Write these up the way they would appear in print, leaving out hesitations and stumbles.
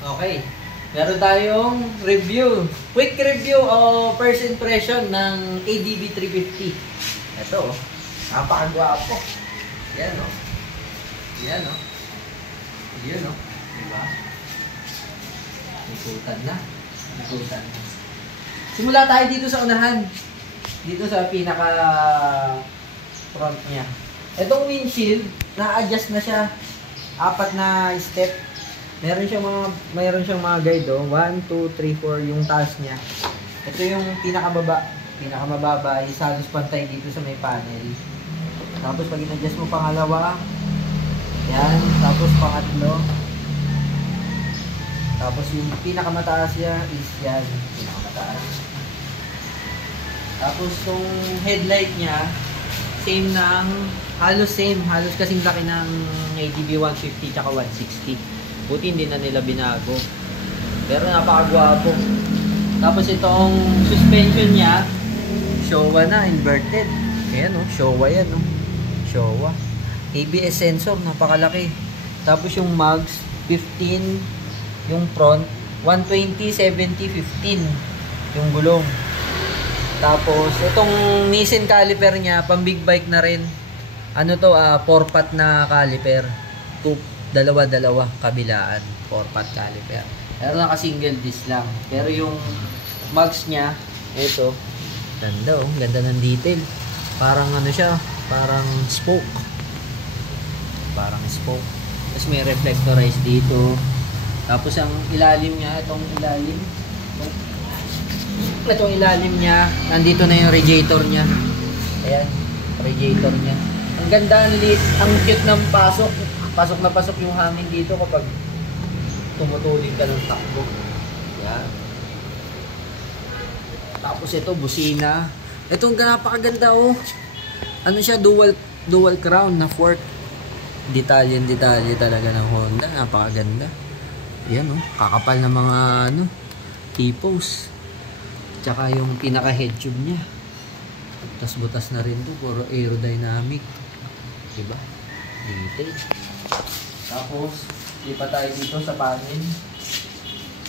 Okay. Meron tayong review. Quick review o first impression ng ADB 350. Ito, napakagwapo. Yan o. Yan o. Yan o. Diba? Ikutan na. Ikutan. Simula tayo dito sa unahan. Dito sa pinaka front niya. Itong windshield, na-adjust na siya. 4 na step. Meron siyang mga guide, oh. 1, 2, 3, 4 yung taas niya. Ito yung pinakamababa, is halos pantay dito sa may panel. Tapos pag in-adjust mo pangalawa, yan, tapos pangatlo. Tapos yung pinakamataas niya is yan, pinakamataas. Tapos yung headlight niya, halos kasing laki ng ADB 150 tsaka 160. Buti hindi na nila binago. Pero napakagwapo. Tapos itong suspension niya, Showa na, inverted. Ayan o, Showa yan o. Showa. ABS sensor, napakalaki. Tapos yung mags, 15. Yung front, 120, 70, 15. Yung gulong. Tapos itong Nissin caliper niya, pang big bike na rin. Ano to, 4-pot na caliper. Dalawa kabilaan, 4-pot caliper. Pero naka single disc lang. Pero yung mags niya, ito, ganda oh, ganda ng detail. Parang ano siya, parang spoke. Parang spoke. Tapos may reflectorize dito. Tapos ang ilalim niya, itong ilalim niya, nandito na yung radiator niya. Ayan, radiator niya. Ang ganda, ang cute ng pasok. Pasok na pasok yung hangin dito kapag tumutulig ka ng takbo. Yan. Tapos ito, busina. Itong napakaganda oh. Ano siya, dual crown na fork. Detalye talaga ng Honda. Napakaganda. Yan oh, kakapal na mga T-post. Tsaka yung pinaka head tube niya. Butas-butas na rin to, puro aerodynamic. Diba? Detail. Tapos, lipat tayo dito sa panel.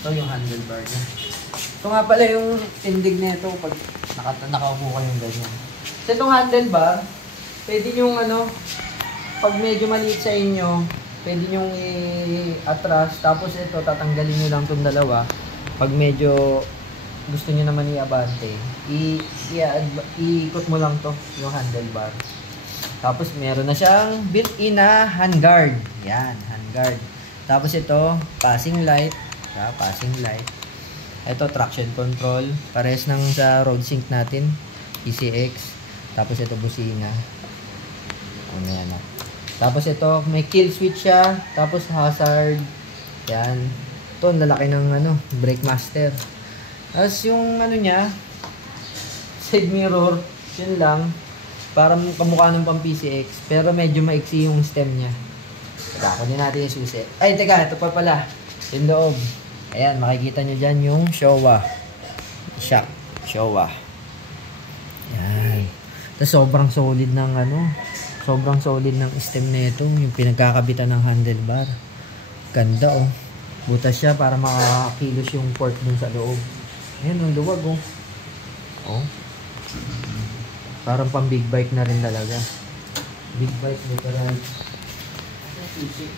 Ito yung handlebar niya. Ito nga pala yung tindig nito pag nakaupo kayong ganyan. So itong handlebar, pwede yung pag medyo maliit sa inyo, pwede yung i-atras. Tapos ito, tatanggalin nyo lang itong dalawa. Pag medyo gusto nyo naman i-abante, i-ikot mo lang to yung handlebar. Tapos meron na siyang built-in na handguard. Yan, handguard. Tapos ito, passing light. Passing light. Ito, traction control. Parehas ng sa road sync natin. PCX. Tapos ito, busina. Ano yan. Tapos ito, may kill switch siya. Tapos hazard. Yan. Ito, ang lalaki ng brake master. Tapos yung niya, side mirror. Yun lang. Parang kamukha ng pang PCX. Pero medyo maiksi yung stem niya. Teka, kunin natin yung susi. Ay, teka, ito pa pala. Yung loob. Ayan, makikita nyo dyan yung Showa. Shock. Showa. Ayan. Tapos sobrang solid ng sobrang solid ng stem na ito. Yung pinagkakabitan ng handlebar. Ganda oh. Butas siya para makakilos yung port dun sa loob. Ayan, ang luwag oh. Oh. Parang pang big bike na rin talaga. Big bike, literal. Susi.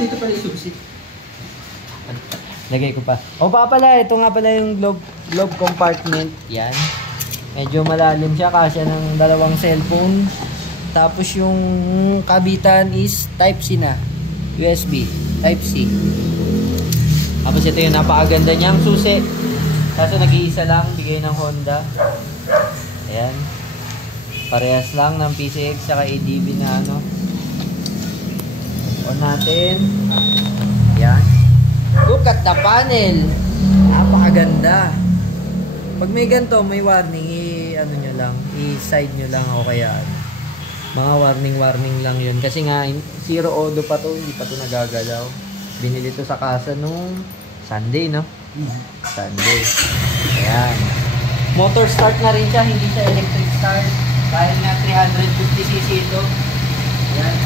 Dito pala yung susi. Lagay ko pa. O pa pala, ito nga pala yung glove compartment. Yan. Medyo malalim siya kasi ng 2 cellphone. Tapos yung kabitan is Type-C na. USB. Type-C. Tapos ito yung napakaganda niyang susi. Kaso nag-iisa lang, bigay ng Honda. Ayan. Parehas lang ng PCX saka ADB na on natin. Ayan. Look at the panel. Napakaganda. Pag may ganito, may warning, nyo lang, i-side nyo lang o kaya mga warning lang yun. Kasi nga, 0 odo pa to, hindi pa to nagagalaw. Binili to sa kasa nung Sunday, no? Sunday. Ayan. Motor start na rin siya, hindi siya electric start. Dahil nga 350cc ito. Ayan.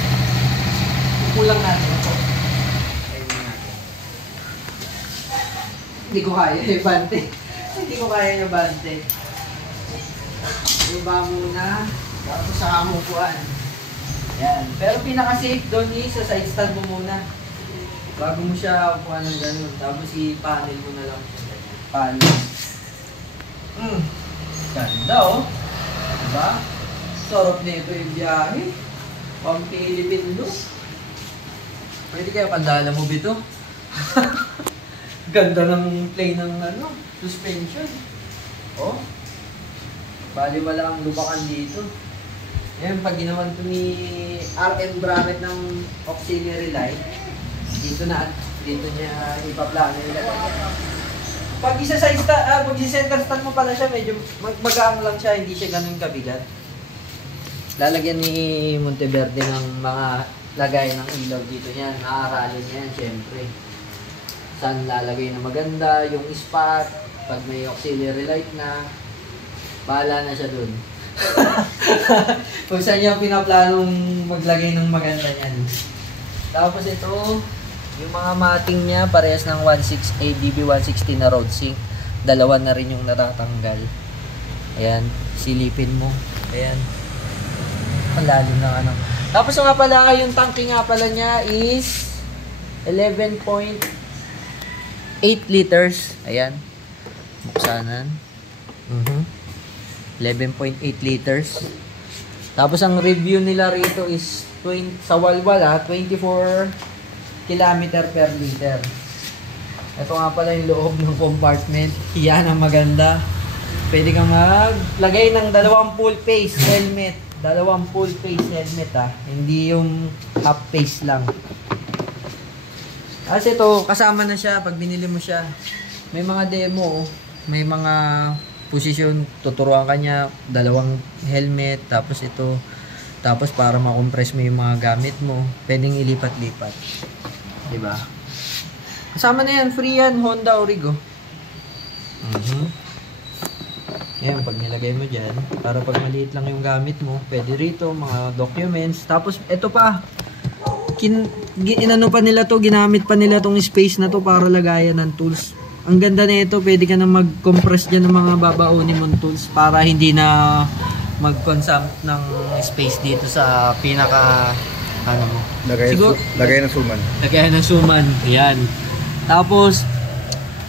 Kukulang natin ito. Ayan nga. Hindi ko kaya yung bante. Hindi ko kaya yung bante. Iba muna. Tapos sa hamukuan. Yan. Pero pinaka-safe doon is sa side stand mo muna. Bago mo siya kuha ng ganun. Tapos i-panel mo na lang. Panel. Ganda oh. Diba? Sarap na ito yung biyahe. Pang Philippine look. Pwede kaya pandala mo bito? Ganda ng play ng ano, suspension. Oh. Bali wala ang lubakan dito. Ngayon, pag ginawan to ni RM bracket ng auxiliary light, dito niya ipa-plano ilagay. Pag pag center stand mo pala siya, medyo magaang lang siya, hindi siya ganun kabigat. Lalagyan ni Monteverde ng mga lagay ng ilaw dito niyan. Aaralin niya yan, syempre. Saan lalagay na maganda, yung spot, pag may auxiliary light na, bahala na siya dun. Kung saan niya pinaplanong maglagay ng maganda niyan. Tapos ito, yung mga mating niya, parehas ng 16 ADB 160 na road sync. Dalawa na rin yung natatanggal. Ayan, silipin mo. Ayan. Ang lalim ng ano. Tapos nga pala, yung tanke nga pala niya is 11.8 liters. Ayan. Buksanan. 11.8 liters. Tapos ang review nila rito is sa walwala, 24 kilometer per liter. Ito nga pala yung loob ng compartment. Yan ang maganda. Pwede kang maglagay ng dalawang full face helmet. Dalawang full face helmet hindi yung half face lang. Kasi ito, kasama na siya pag binili mo siya. May mga demo, may mga posisyon, tuturuan ka niya, dalawang helmet, tapos ito, tapos para makompress mo yung mga gamit mo, pwedeng ilipat-lipat. Diba? Kasama na yan, free yan, Honda Origo. Yan, pag nilagay mo dyan, para pag maliit lang yung gamit mo, pwede rito, mga documents. Tapos, ito pa, inano pa nila to, ginamit pa nila tong space na to para lagayan ng tools. Ang ganda na ito, pwede ka na mag-compress dyan ng mga babaunin mong tools para hindi na mag-consume ng space dito sa pinaka, ano mo. Lagay ng suman. Lagay ng suman, yan. Tapos,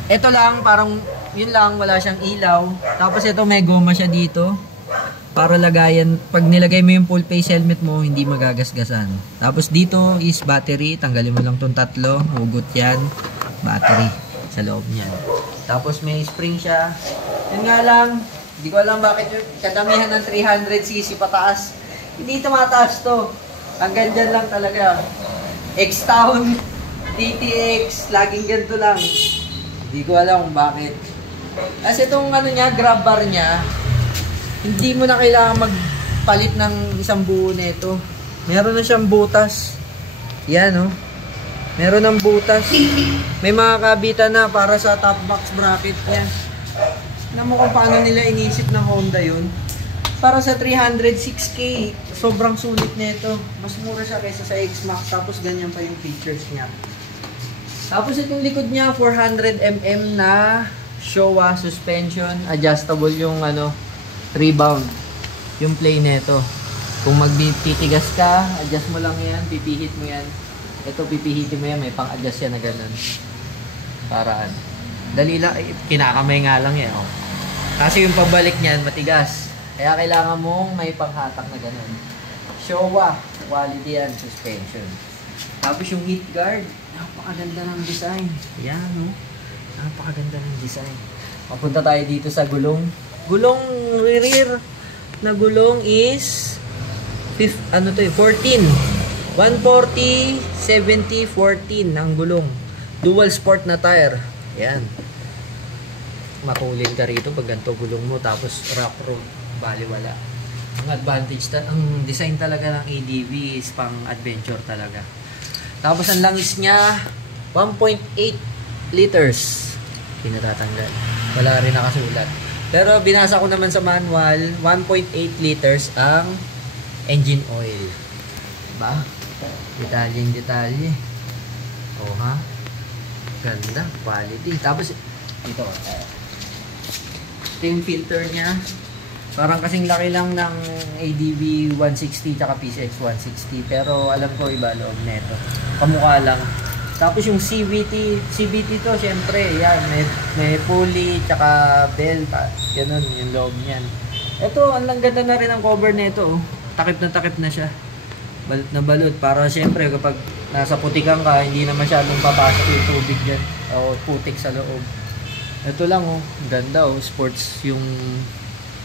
ito lang, parang, yun lang, wala siyang ilaw. Tapos ito may goma siya dito para lagayan, pag nilagay mo yung full face helmet mo, hindi magagasgasan. Tapos dito is battery, tanggalin mo lang tong tatlo, hugot yan, battery sa loob niyan. Tapos may spring siya. Yun nga lang, hindi ko alam bakit yung kadamihan ng 300cc pataas. Hindi tumataas to. Hanggang dyan lang talaga. X-Town, DTX, laging ganito lang. Hindi ko alam kung bakit. Kasi itong ano niya, grab bar niya, hindi mo na kailangan magpalit ng isang buo nito. Meron na siyang butas. Yan, oh. Meron ng butas. May mga kabitan na para sa top box bracket niya. Alam mo kung paano nila inisip ng Honda yun. Para sa 306K, sobrang sulit nito. Mas mura siya kaysa sa X-Max. Tapos ganyan pa yung features niya. Tapos itong likod niya, 400mm na Showa suspension, adjustable yung ano, rebound, yung play nito. Kung magtitigas ka, adjust mo lang yan, pipihit mo yan. Ito pipihitin mo yan, may pang-adjust yan na ganun. Paraan. Dali lang, kinakamay nga lang yan. Oh. Kasi yung pagbalik niyan, matigas. Kaya kailangan mong may panghatak na ganun. Showa, quality yan, suspension. Tapos yung heat guard, napakaganda ng design. Yan, no? Napakaganda ng design. Papunta tayo dito sa gulong. Gulong rear na gulong is 14. 140, 70, 14 ang gulong. Dual sport na tire. Yan. Makuling ka rito pag ganito gulong mo. Tapos rock road. Bali wala. Ang advantage, ang design talaga ng ADV is pang adventure talaga. Tapos ang langis niya 1.8 liters. Pinatatanggal. Wala rin nakasulat. Pero binasa ko naman sa manual, 1.8 liters ang engine oil. Diba? Detalyeng detalye. O ha? Ganda. Quality. Tapos Ito yung filter niya. Parang kasing laki lang ng ADB 160 tsaka PCX 160. Pero alam ko iba loob neto. Kamukha lang. Tapos yung CVT to, syempre, yan. May pulley tsaka belt. Ganun yung loob niyan. Ito, ang ganda na rin ang cover nito. Takip na siya. Balot na balot. Para syempre kapag nasa putikan ka, hindi na masyadong papasok yung tubig dyan. O putik sa loob. Ito lang ganda sports yung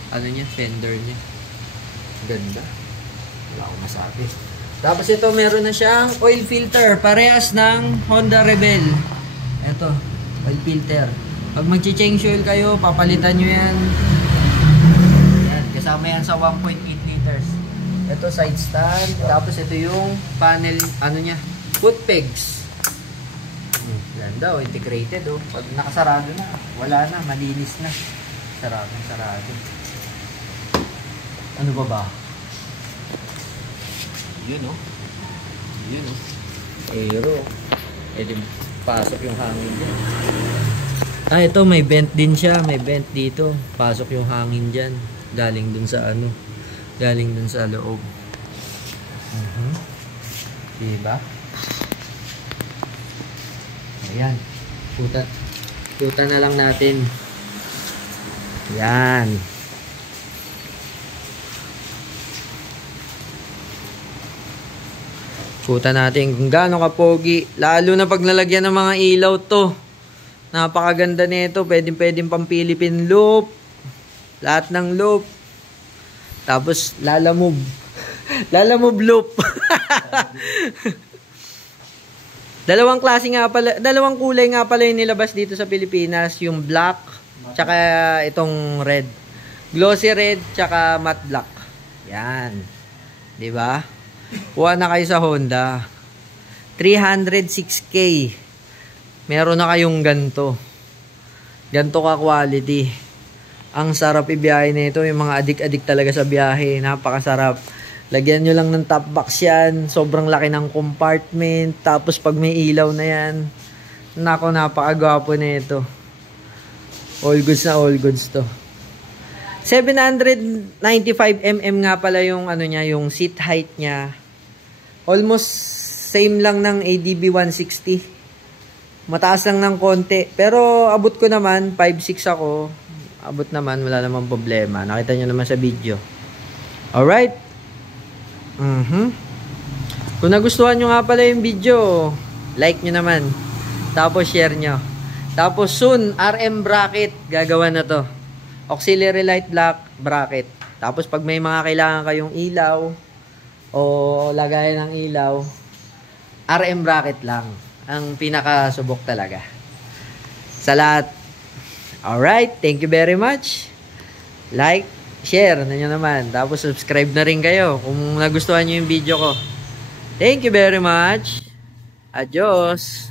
ano niya, fender niya. Ganda. Wala akong masabi. Tapos ito meron na siyang oil filter, parehas ng Honda Rebel. Ito, oil filter. Pag mag-change oil kayo, papalitan nyo yan. Yan, kasama yan sa 1.8 liters. Ito side stand, tapos ito yung panel, ano niya, foot pegs. Ganda integrated Pag nakasarado na, wala na, malinis na. Sarado. Ano ba? Yun Aero. Pwede pasok yung hangin dyan. Ito may vent din siya. May vent dito. Pasok yung hangin dyan. Galing dun sa loob. Diba? Ayan. Puta na lang natin. Yan. Puta natin kung gaano kapogi. Lalo na pag nalagyan ng mga ilaw to. Napakaganda nito. Pwedeng pang Philippine loop. Lahat ng loop. Tapos lalamove. Lalamove loop. Dalawang kulay nga pala yung nilabas dito sa Pilipinas. Yung black, tsaka itong red. Glossy red, tsaka matte black. Yan. Diba? Kuha na kayo sa Honda. 306K. Meron na kayong ganto. Ganto ka quality. Ang sarap ibiyahe nito. Yung mga adik-adik talaga sa biyahe. Napakasarap. Lagyan nyo lang ng top box yan. Sobrang laki ng compartment. Tapos pag may ilaw na yan. Nako, napakagwapo na ito. All goods na all goods to. 795mm nga pala yung ano niya, yung seat height niya. Almost same lang ng ADB 160. Mataas lang ng konti. Pero abot ko naman, 5'6 ako. Abot naman, wala namang problema. Nakita nyo naman sa video. Alright. Kung nagustuhan nyo nga pala yung video, like nyo naman. Tapos share nyo. Tapos soon, RM bracket, gagawa na to. Auxiliary light bracket. Tapos pag may mga kailangan kayong ilaw o lagayan ng ilaw, RM bracket lang ang pinakasubok talaga sa lahat. Alright, thank you very much. Like, share na nyo naman. Tapos subscribe na rin kayo kung nagustuhan nyo yung video ko. Thank you very much. Adios.